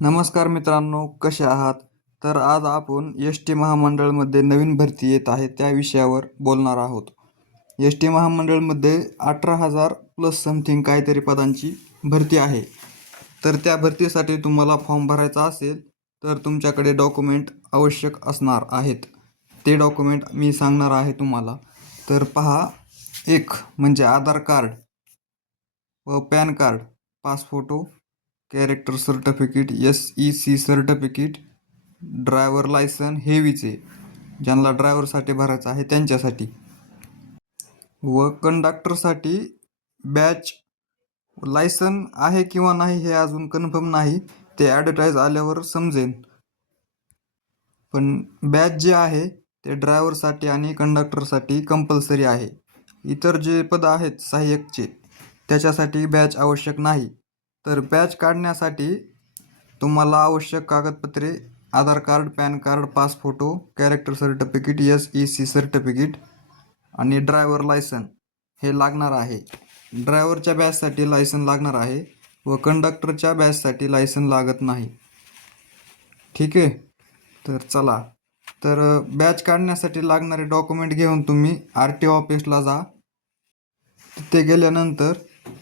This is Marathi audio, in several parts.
नमस्कार मित्रांनो, कसे आहात? तर आज आपण एस टी महामंडळमध्ये नवीन भरती येत आहे त्या विषयावर बोलणार आहोत. एस टी महामंडळमध्ये 18,000 प्लस समथिंग काहीतरी पदांची भरती आहे. तर त्या भरतीसाठी तुम्हाला फॉर्म भरायचा असेल तर तुमच्याकडे डॉक्युमेंट आवश्यक असणार आहेत. ते डॉक्युमेंट मी सांगणार आहे तुम्हाला. तर पहा, एक म्हणजे आधार कार्ड व PAN card, pass photo, character certificate, SEC certificate, driver licence हेवीचे ज्यांना ड्रायव्हरसाठी भरायचं आहे त्यांच्यासाठी, व कंडक्टरसाठी बॅच लायसन आहे किंवा नाही हे अजून कन्फर्म नाही, ते ॲडव्हर्टाईज आल्यावर समजेल. पण बॅच जे आहे ते ड्रायव्हरसाठी आणि कंडक्टरसाठी कंपल्सरी आहे. इतर जे पद आहेत सहाय्यकचे त्याच्यासाठी बॅच आवश्यक नाही. तर बॅच काढण्यासाठी तुम्हाला आवश्यक कागदपत्रे Aadhaar card, PAN card, pass photo, character certificate, SEC certificate आणि ड्रायव्हर लायसन हे लागणार आहे. ड्रायव्हरच्या बॅचसाठी लायसन लागणार आहे व कंडक्टरच्या बॅचसाठी लायसन लागत नाही. ठीक आहे. तर चला, तर बॅच काढण्यासाठी लागणारे डॉक्युमेंट घेऊन तुम्ही RTO ऑफिसला जा. तिथे गेल्यानंतर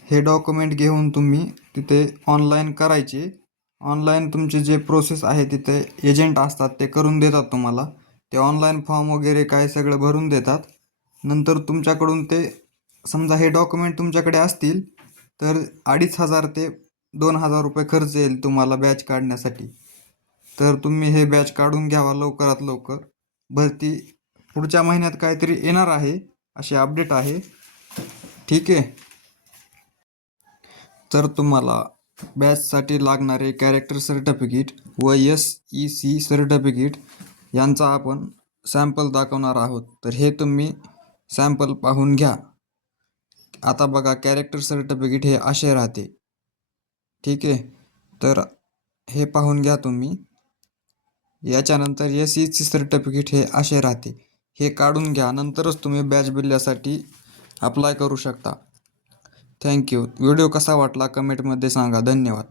हे डॉक्युमेंट घेऊन तुम्ही तिथे ऑनलाईन करायचे. ऑनलाईन तुमचे जे प्रोसेस आहे तिथे एजंट असतात ते करून देतात तुम्हाला. ते ऑनलाईन फॉर्म वगैरे काय सगळं भरून देतात. नंतर तुमच्याकडून ते समजा हे डॉक्युमेंट तुमच्याकडे असतील तर 2,500 ते 2,000 रुपये खर्च येईल तुम्हाला बॅच काढण्यासाठी. तर तुम्ही हे बॅच काढून घ्यावा लवकरात लवकर. भरती पुढच्या महिन्यात काहीतरी येणार आहे अशी अपडेट आहे. ठीक आहे. तर तुम्हाला बॅचसाठी लागणारे कॅरेक्टर सर्टिफिकेट व SEC सर्टिफिकेट यांचा आपण सॅम्पल दाखवणार आहोत. तर हे तुम्ही सॅम्पल पाहून घ्या. आता बघा, कॅरेक्टर सर्टिफिकेट हे असे राहते. ठीक आहे. तर हे पाहून घ्या तुम्ही. याच्यानंतर SEC सर्टिफिकेट हे असे राहते. हे काढून घ्या, नंतरच तुम्ही बॅच बिल्ल्यासाठी अप्लाय करू शकता. थँक्यू. व्हिडिओ कसा वाटला कमेंटमध्ये सांगा. धन्यवाद.